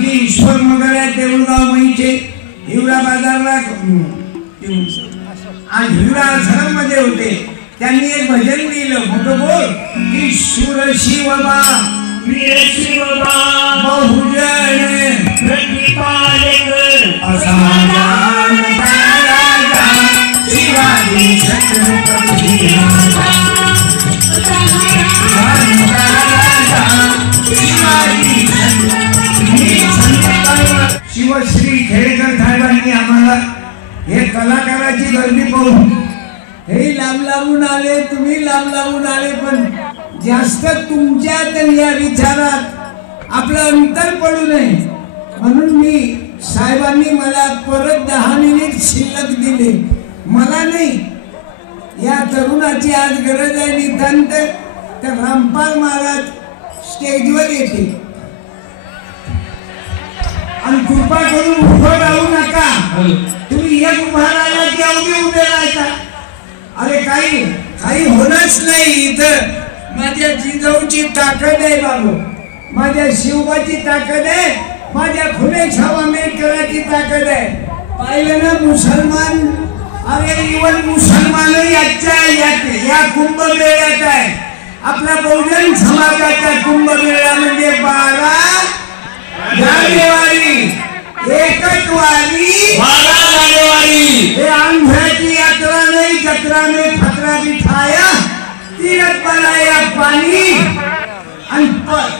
आमचे ईश्वर मगर आहे देऊळगाव महिचे हिवरा बाजारला आज हिवरा आश्रममध्ये होते. त्यांनी एक भजन लिहिलं मोठं बोल की शूर शिवबा वीर शिवबा बहुजन प्रतिपालक असाधारण राजा शिवाजी छत्रपती शिवश्री खेडेकर साहेबांनी आम्हाला हे कलाकाराची गर्दी पाहून हे लांब लांबून आले, तुम्ही लांब लांबून आले, पण जास्त तुमच्यात या विचारात आपलं अंतर पडू नये म्हणून मी साहेबांनी मला परत 10 मिनिट शिल्लक दिले. मला नाही, या तरुणाची आज गरज आहे. नितांत तर रामपाल महाराज स्टेजवर येते आणि कृपा करून उभं राहू नका. तुम्ही एक उभा राहिला की अवघे उभे राहता. अरे काही होणच नाही. इथं माझ्या जिजाऊची ताकद आहे बाबू, माझ्या शिवबाची ताकद आहे, माझ्या फुले शाहू आंबेडकरांची ताकद आहे. पाहिलं ना मुसलमान, अरे इवन मुसलमान या कुंभमेळ्यात आहे. आपला बहुजन समाजाचा कुंभमेळा म्हणजे 12 जानेवारी, एकच वारी 12 जानेवारी. हे आंध्राची यात्रा नहीं, जत्रा में फकरा बिठाया, तीरथ बनाया पानी,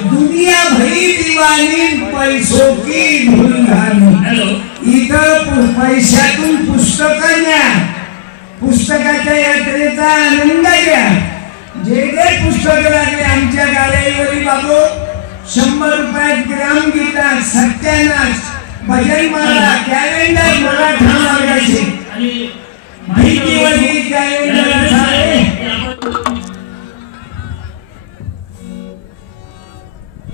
दुनिया भरी दीवानी, पैसों की धूलधानी. इथं पैशातून पुस्तकं न्या, पुस्तकाच्या यात्रेचा आनंद घ्या. जे पुस्तक लागले आमच्या गाड्यावरील बाबू 100 रुपयात ग्रामगीता, सत्यानाश, भजन माला, कॅलेंडर मराठा मार्गाचे माहितीवरील कॅलेंडर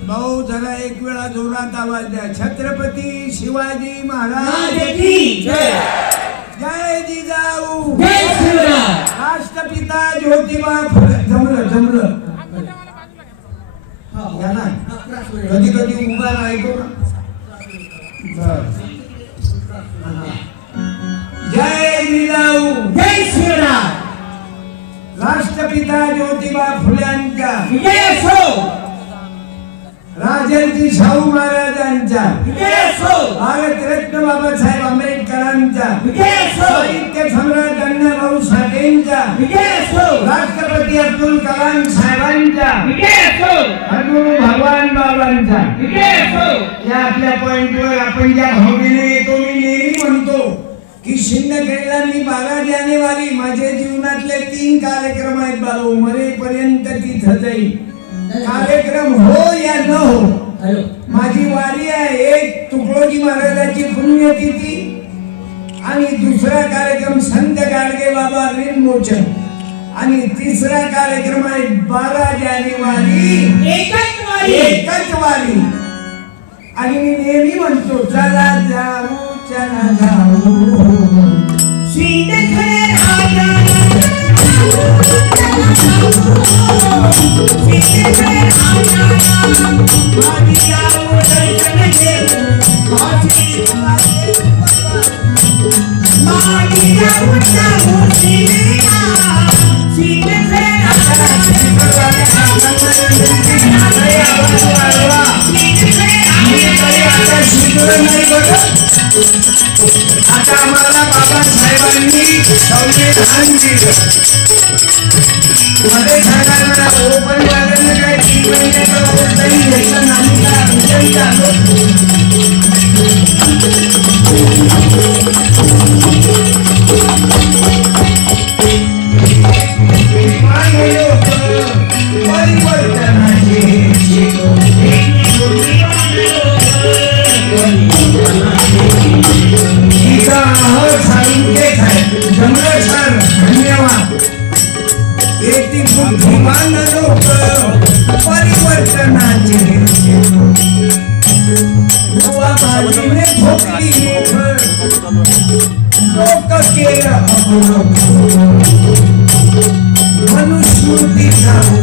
भाऊ जरा एक वेळा जोरात आवाज द्या. छत्रपती शिवाजी महाराज की जय. जय जिजाऊ, जय शिवराय. राष्ट्रपिता ज्योतिबा फुले. जमलं या ना, कधी उभा राहतो ना. जय जिजाऊ, जय शिवराय. राष्ट्रपिता ज्योतिबा फुल्यांच्या विजय असो, राजर्षी शाहू महाराजांच्या विजय असो, भारतरत्न बाबासाहेब आंबेडकरांच्या विजय असो, साहित्य सम्राट अण्णाभाऊ साठेंच्या विजय असो, राष्ट्रपती अब्दुल कलाम साहेबांच्या विजय असो, हनुमान भगवान बाबांचा विजय असो. या आपल्या पॉइंटवर आपण ज्या भावनेने येतो, मी नेहमी म्हणतो की शिंदखेडला मी 12 जानेवारी माझ्या जीवनातले 3 कार्यक्रम आहेत बाबू. मरेपर्यंत तिथं जाईल. कार्यक्रम हो या न हो, माझी वारी आहे. एक तुकडोजी महाराजांची पुण्यतिथी आणि दुसरा कार्यक्रम संत गाडगे बाबा ऋणमोचन आणि तिसरा कार्यक्रम आहे 12 जानेवारी एकच वारी. आणि मी नेहमी म्हणतो चला जाऊ चला जाऊ शिंदखेड आजा. आता आम्हाला बाबासाहेबांनी संविधान दिलं. मध्ये सांगायला ओपन वाल्यानं काय 3 महिन्याचा ओट नाही घ्यायचं नाही का अडचण झालं. धन्यवाद. बुद्धिमान लोक परिवर्तनाचे बाजूने ठोकली लोक केलं मनुस्मृती जाऊ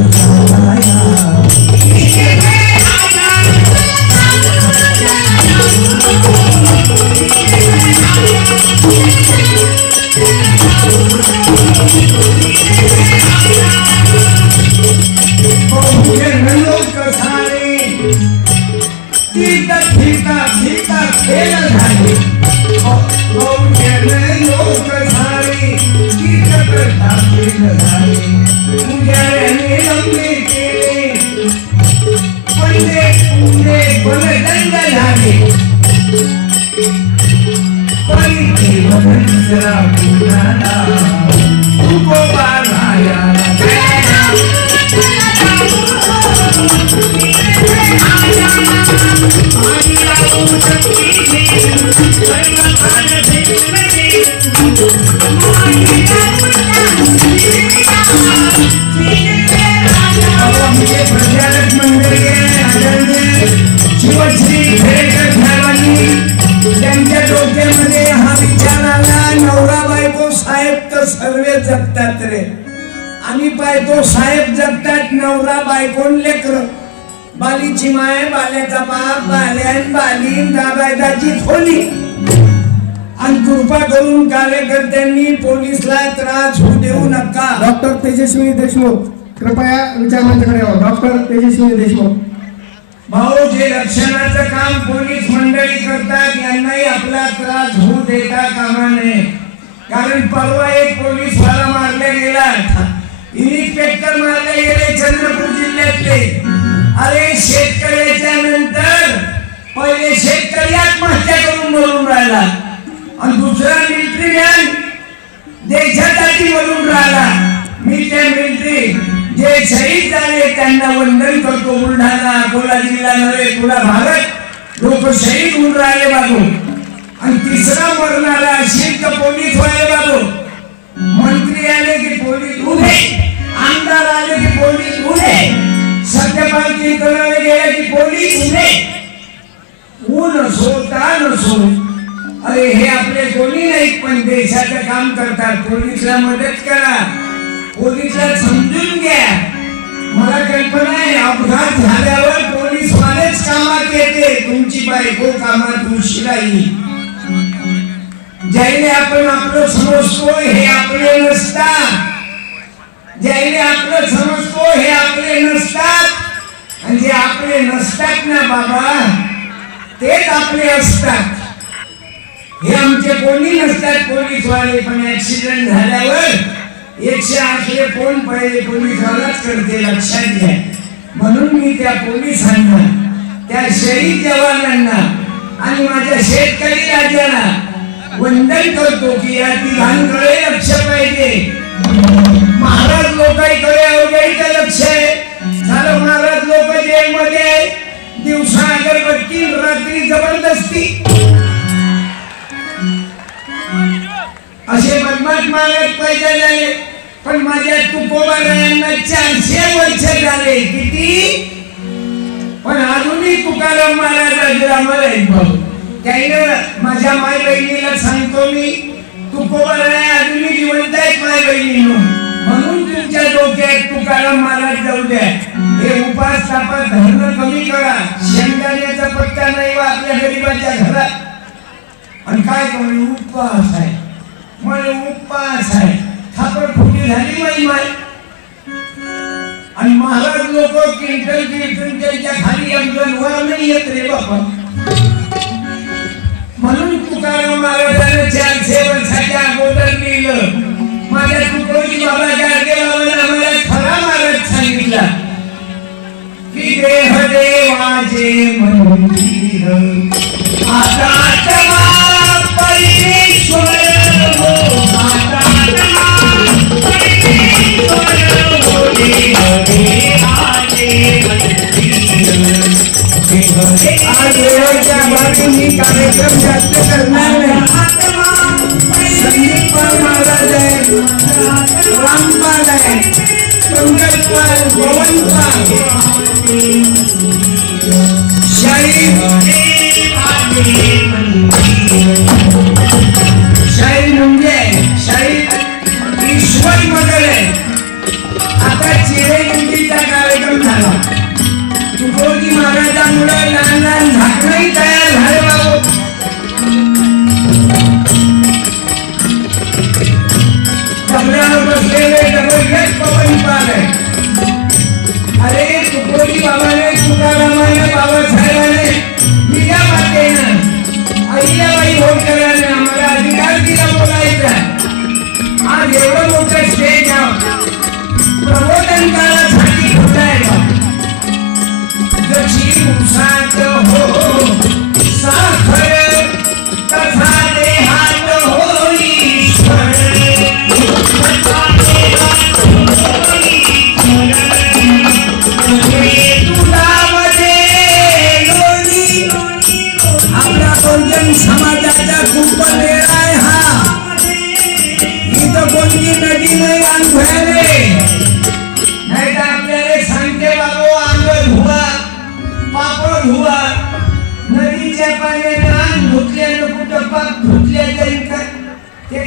सर्वे जगतात रे. आम्ही पाहतो साहेब जगतात, नवरा बायकोन लेकर, बालीची माय, बाल्याचा बाप, बाल्यान बालीन, दाबायदाची खोली. आणि कृपा करून कार्यकर्त्यांनी पोलिसला त्रास होऊ देऊ नका. डॉक्टर तेजस्विनी देशमुख कृपया विचारमंचाकडे यावं. डॉक्टर तेजस्विनी देशमुख. भाऊ, जे रक्षणाचं काम पोलीस मंडळी करतात यांनाही आपला त्रास होऊ देता कामा नये. कारण परवा एक पोलीस वाला मारले गेला, इन्स्पेक्टर मारले गेले चंद्रपूर जिल्ह्यातले. अरे शेतकऱ्याच्या नंतर पहिले शेतकरी आत्महत्या करून मरून राहिला आणि दुसरा मिलिटरी मॅन देशासाठी मरून राहिला. मी त्या मिलिटरी जे शहीद झाले त्यांना वंदन करतो. बुलढाणा, अकोला जिल्हा नव्हे, पुरा भारत लोक शहीद होऊन राहिले बाबू. आणि तिसरा मरणारा असेल तर पोलीस वाले बाबू. मंत्री आले की पोलीस उभे, आमदार आले की पोलीस उभे, सत्यपाल कीर्तनाला गेले की पोलीस उभे. ऊन असो ताण असो, अरे हे आपले कोणी नाही पण देशाचं काम करतात. पोलीसला मदत करा, पोलीसला समजून घ्या. मला कल्पना आहे अपघात झाल्यावर पोलीस वालेच कामात येते, तुमची बायको कामात उशिरा येईल. ज्याने आपण आपलं समजतो हे आपले नसतात, ज्याने आपलं समजतो हे आपले नसतात. आणि जे आपले नसतात ना बाबा तेच आपले असतात. हे आमचे कोणी नसतात पोलीस वाले. पण ऍक्सिडेंट झाल्यावर 108 फोन पहिले पोलीस वालाच करते, लक्षात घ्या. म्हणून मी त्या पोलिसांना, त्या शहीद जवानांना आणि माझ्या शेतकरी राजाला वंदन करतो की या तिघांकडे लक्ष पाहिजे. महाराज लोकांकडे अवघडीचं लक्ष आहे. झालं महाराज लोक जेलमध्ये, दिवसा अगरबत्ती, रात्री जबरदस्ती. असे बदमाश महाराज पैदा झाले. पण माझ्या तुकोबारायांना 400 वर्ष झाले. किती? पण अजूनही तुकाराम महाराज अजरामर आहेत भाऊ. त्यानं माझ्या माय बहिणीला सांगतो मी, तुकोबाराय अजूनही जिवंत आहेत माय बहिणीनो. म्हणून तुमच्या डोक्यात तुकाराम महाराज जाऊ द्या. हे उपास तापास धरणं कमी करा. शेंगदाण्याचा पत्ता नाही वा आपल्या गरीबाच्या घरात. आणि काय करू, उपवास आहे, मला उपवास आहे. थापड फुटी झाली माझी माय. आणि महाराज लोक क्विंटल क्विंटलच्या खाली जनावर नाही येत रे बापा. म्हणून तुकाराम महाराजांना 400 वर्षाच्या अगोदर लिहिलं. माझ्या तुकोजी बाबा गाडगेबाबांना आम्हाला खरा महाराज सांगितला की देह देवाचे मंदिर आता आत्मा परमेश्वर हो. आता आत्मा परमेश्वर हो. देह देवाचे मंदिर. देवाच्या बाजूनी कार्यक्रम जास्त करणार नाही. संदीप महाराज आहे, रामपाल आहे, पंकजपाल, पवनपाल, शाहीर मुंगे, शाहीर ईश्वर मगर आहे. आता चिरेमुंडीचा कार्यक्रम झाला. तुकोजी महाराजांमुळे लहान लहान झाकणंही तयार झाले बाबू.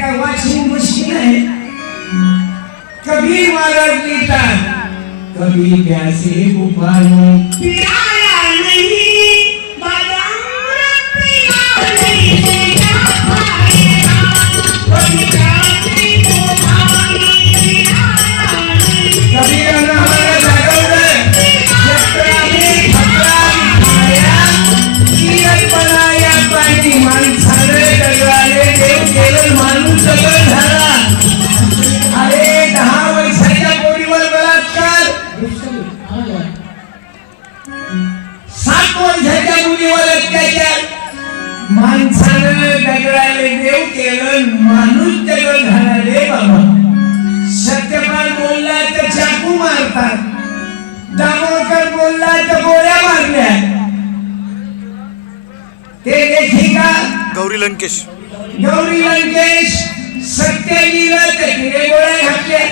काय वॉशिंग मशीन आहे? कभी महाराज लिहितात कभी प्यासे को पानी पिलाया नहीं बादाम पिलाया नहीं कभी प्यासे को पानी पिलाया नहीं कभी हमारा जागरण यात्रा में खतरा दिखाया कीरत बनाया पानी माणसाने जगवाले देव केवळ माणूस जगत झाला अरे 10 वर्षाच्या पोरीवर बलात्कार 7 वर्षाच्या मुलीवर अत्याचार माणसानं जगवाले देव केवळ माणूस जगत झाला रे बाबा सत्यपाल बोलला तर चाकू मारतात दामोदर बोलला तर गोळ्या मारल्या ते देखी का गौरी लंकेश सत्य लिहिलं तर तिने गोळ्या घातल्या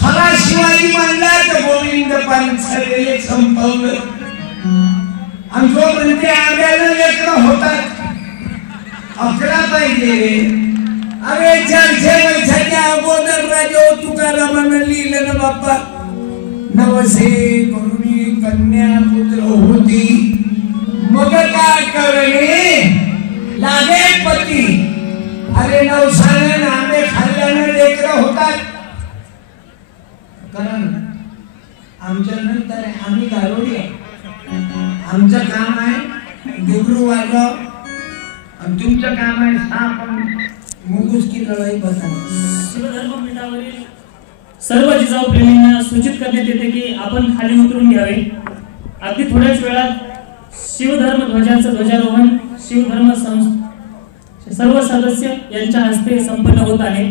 खरा शिवाजी मानला तर गोविंद पानसरे संपवलं आमचं म्हणते आंब्याला लेकरं होतात 11 पाहिजे रे अरे 400 वर्षाच्या अगोदर राजा तुकारामानं लिहिलं ना बाप्पा नवसे करुणी कन्या पुत्र होती मग काय करणे लागे पती अरे नवसाने आंबे खाल्ल्यानं लेकरं होतात कारण आमच्या नंतर आम्ही गारोडी आमचं काम आहे देगरू वाजव आणि तुमचं काम आहे साप मुंगूस की लढाई बसावी शिवधर्म पीठावरील सर्व जिजाऊ प्रेमींना सूचित करण्यात येते की आपण खाली उतरून घ्यावे अगदी थोड्याच वेळात शिवधर्म ध्वजाचं ध्वजारोहण शिवधर्म सर्व सदस्य यांच्या हस्ते संपन्न होत आहे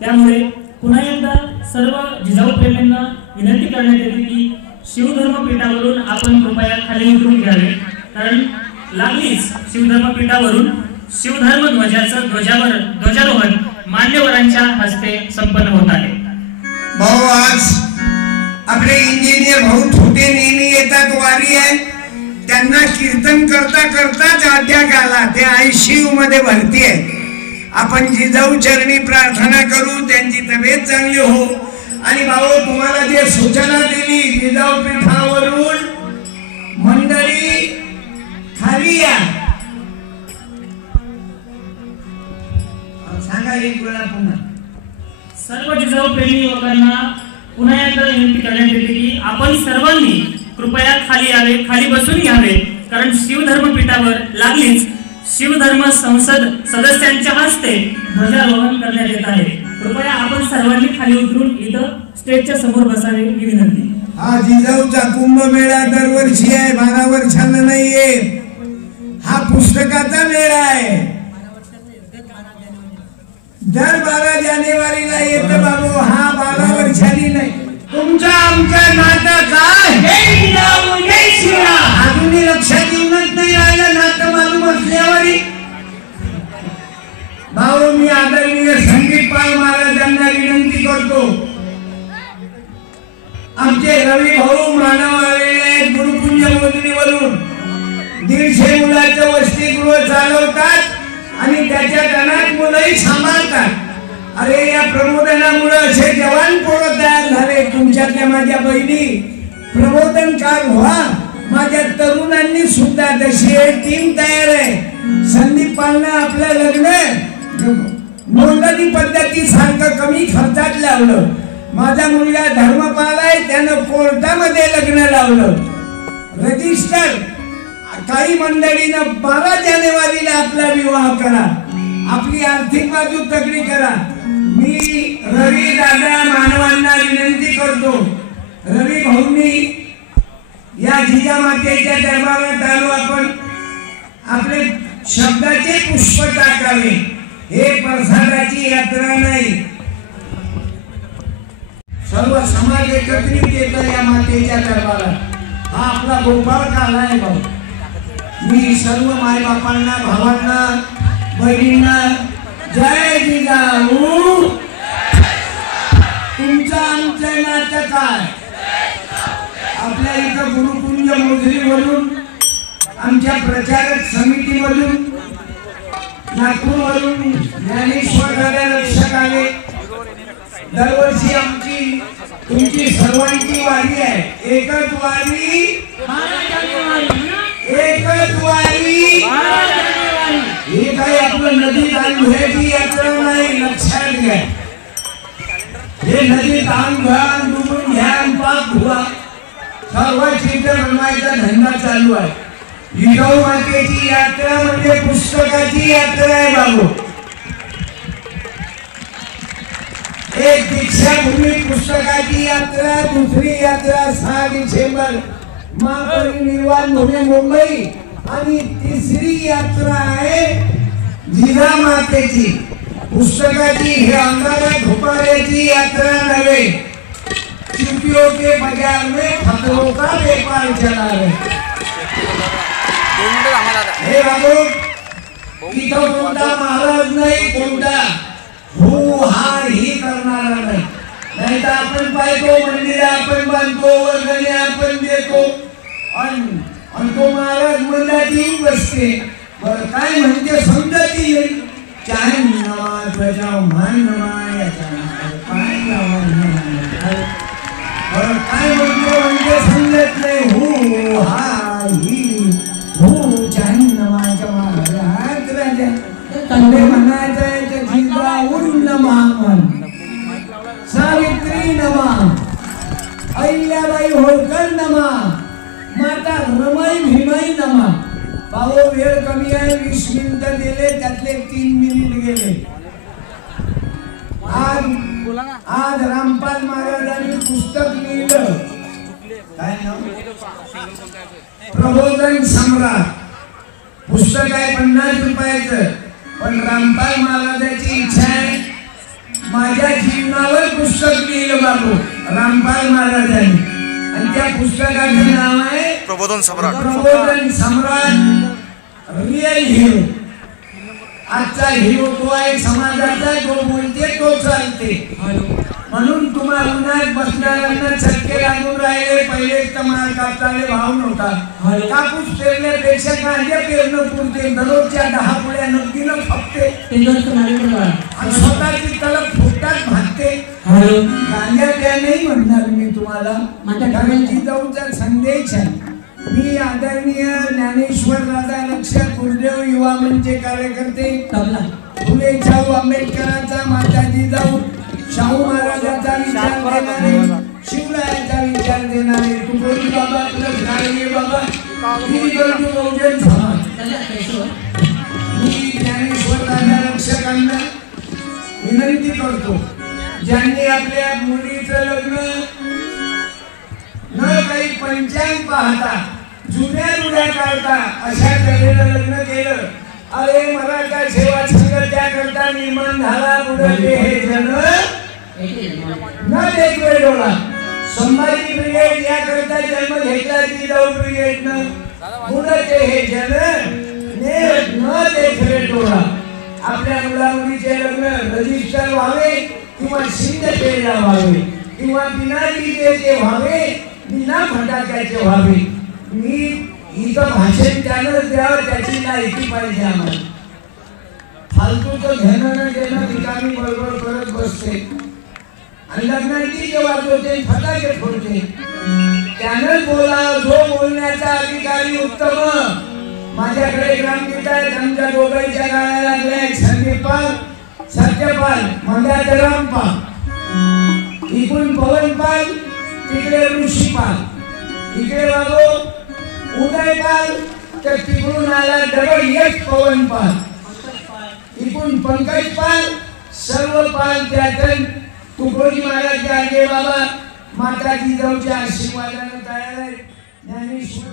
त्यामुळे पुन्हा एकदा सर्व जिजाऊ प्रेमींना विनंती करण्यात येते की शिवधर्म पीठावरून आपण कृपया खाली उतरून घ्यावे कारण लागलीच शिवधर्म पीठावरून शिवधर्म ध्वजाचं ध्वजारोहण मान्यवरांच्या हस्ते संपन्न होत आहे भाऊ आज आपले इंजिनियर भाऊ छोटे नेहमी येतात वारी आहे त्यांना कीर्तन करता करताच अटॅक आला ते ICU मध्ये भरती आहे आपण जिजाऊ चरणी प्रार्थना करू त्यांची तब्येत चांगली हो आणि भाऊ तुम्हाला जे सूचना दिली जिजाऊ पीठावरून मंडळी खाली या सांगा एक वेळा पुन्हा सर्व जिजाऊ प्रेमी युवकांना पुन्हा एकदा विनंती करण्यात येते की आपण सर्वांनी कृपया खाली यावे खाली बसून घ्यावे कारण शिवधर्म पीठावर लागलीच शिवधर्म संसद सदस्यांच्या हस्ते ध्वजारोहण करण्यात येत आहे कृपया आपण सर्वांनी खाली उतरून इथं स्टेजच्या समोर बसावे ही विनंती हा जिजाऊचा कुंभमेळा दरवर्षी आहे 12 वर्षांना नाहीये हा पुस्तकाचा मेळा आहे दर 12 जानेवारीला येतं बाबू हा 12 वर्षांनी नाही तुमचं आमचं नातं काय अजूनही लक्षात येऊनच नाही राहिलं नातं मालूम असल्यावरही भाऊ मी आदरणीय संदीप पाल महाराजांना विनंती करतो आमचे रवी भाऊ मानव आलेले गुरुपुंज मोजणीवरून 150 मुलाचं वसतिगृह चालवतात आणि त्याच्यात अनेक मुलंही सांभाळतात अरे या प्रबोधनामुळे असे जवान पोरं तयार झाले तुमच्यातल्या माझ्या बहिणी प्रबोधनकार व्हा माझ्या तरुणांनी सुद्धा तशी एक टीम तयार आहे संदीप पालनं आपलं लग्न नोंदणी पद्धती सारखं कमी खर्चात लावलं माझा मुलगा धर्मपाल आहे त्यानं कोर्टामध्ये लग्न लावलं रजिस्टर काही मंडळीनं 12 जानेवारीला आपला विवाह करा आपली आर्थिक बाजू तगडी करा मी रवी दादा मानवांना विनंती करतो रवी भाऊंनी या जिजामातेच्या दरबारात आलो आपण आपले शब्दाचे पुष्प टाकावे हे प्रसादाची यात्रा नाही सर्व समाज एकत्रित येतो या मातेच्या दरबारात हा आपला गोपाळ काल आहे भाऊ मी सर्व माय बापांना भावांना बहिणींना जय जिजाऊ तुमचं आमचं नातं काय आपल्या इथं गुरुकुंज मोजरीवरून आमच्या प्रचारक समितीमधून नागपूरवरून ज्ञानेश्वर दादा रक्षक आले. दरवर्षी आमची तुमची सर्वांची वारी आहे. एकच वारी एकच वारी. ही काही आपलं नदी दान घ्यायची यात्रा नाही, लक्षात घ्या. हे नदी दान घ्या, डुबून घ्या, पाप धुवा, सर्व चित्र बनवायचा धंदा चालू आहे. जिजाऊ मातेची यात्रा म्हणजे पुस्तकाची यात्रा आहे बाबू. एक दीक्षाभूमी पुस्तकाची यात्रा, दुसरी यात्रा 6 डिसेंबर महापरिनिर्वाण भूमी मुंबई, आणि तिसरी यात्रा आहे जिजामातेची पुस्तकाची. हे अंगारा धुपाऱ्याची यात्रा नव्हे. चुटियों के बाजार में फकरों का व्यापार चला है. हे बाबू, इथं कोणता महाराज नाही, कोणता हो हा ही करणारा नाही. नाही तर आपण पाहतो मंदिर आपण बांधतो, वर्गणी आपण देतो, आणि तो महाराज मंदिरात बसते. बरं काय म्हणते समजती नाही. चाहे नमाज बजाव मान नमाज काय म्हणतो म्हणजे समजत नाही. हो हा ही हो चाहे नमाज महाराज राजा तंडे म्हणायचं जिजाऊन नमा, सावित्री नमा, अहिल्याबाई होळकर नमा, माता रमाई भीमाई नमा. बाबा वेळ कमी आहे, 20 मिनिटं दिले, त्यातले 3 मिनिट गेले. आज रामपाल महाराजांनी पुस्तक लिहिलं, काय नाव? प्रबोधन सम्राट. पुस्तक आहे 50 रुपयाचं, पण रामपाल महाराजांची इच्छा आहे माझ्या जीवनावर पुस्तक लिहिलं बाबू रामपाल महाराजांनी, आणि त्या पुस्तकाचं नाव आहे प्रबोधन सम्राट. प्रबोधन सम्राट रिअल हिरो. आजचा हिरो तो आहे समाजाचा, जो बोलते तो चालते. म्हणून तुम्हाला उन्हात बसणाऱ्यांना चटके लागून राहिले. पहिले तमाल कापताले भाव नव्हता. कापूस पेरण्यापेक्षा कांदे पेरणं पुरते. दररोजच्या 10 पुड्या नगदीनं फपते, आणि स्वतःची तलप फुटतात भागते. कांद्या त्या नाही म्हणणार मी तुम्हाला, कारण जिजाऊचा संदेश आहे. मी आदरणीय ज्ञानेश्वर दादा रक्षक गुरुदेव युवा मंचचे कार्यकर्ते, फुले शाहू आंबेडकरांचा, माता जिजाऊ, शाहू महाराजांचा विचार देणारे, शिवरायांचा विचार देणारे, तुकोजी बाबा प्लस गाडगे बाबा, ही गरजू बहुजन समाज. मी ज्ञानेश्वर दादा रक्षकांना विनंती करतो, ज्यांनी आपल्या मुलीचं लग्न न काही पंचांग पाहता, जुन्या रुड्या काढता अशा तऱ्हेनं लग्न केलं. अरे मराठा सेवा संघ त्याकरता निर्माण झाला. बुडले हे जन न देखवे डोळा. संभाजी ब्रिगेड याकरता जन्म घेतला जिजाऊ ब्रिगेडनं. बुडले हे जन न देखवे डोळा. आपल्या मुलामुलीचे लग्न रजिस्टर व्हावे किंवा शिंदखेडला व्हावे, किंवा बिना डीजेचे व्हावे, बिना फटाक्याचे व्हावे. मी इथं भाषण त्यानंच द्यावं, त्याची लायकी पाहिजे आम्हाला. फालतूचं घेणं न देणं ठिकाणी बरोबर करत बसते, आणि लग्नाची जे वाजवते फटाके फोडते. त्यानंच बोला, जो बोलण्याचा अधिकारी उत्तम. माझ्याकडे ग्रामगीत आहेत, आमच्या दोघांच्या गाड्या लागल्या. संदीपाल, सत्यपाल, मंदाचे रामपाल, इकडून पवनपाल, तिकडे ऋषीपाल, इकडे बाबू उदयपाल, तर तिकडून आला डबल एक पवनपाल, इकडून पंकजपाल, सर्व पाल त्यातून तुकोजी महाराज गाडगे बाबा माता जिजाऊच्या आशीर्वादाने तयार आहे. ज्ञानेश्वर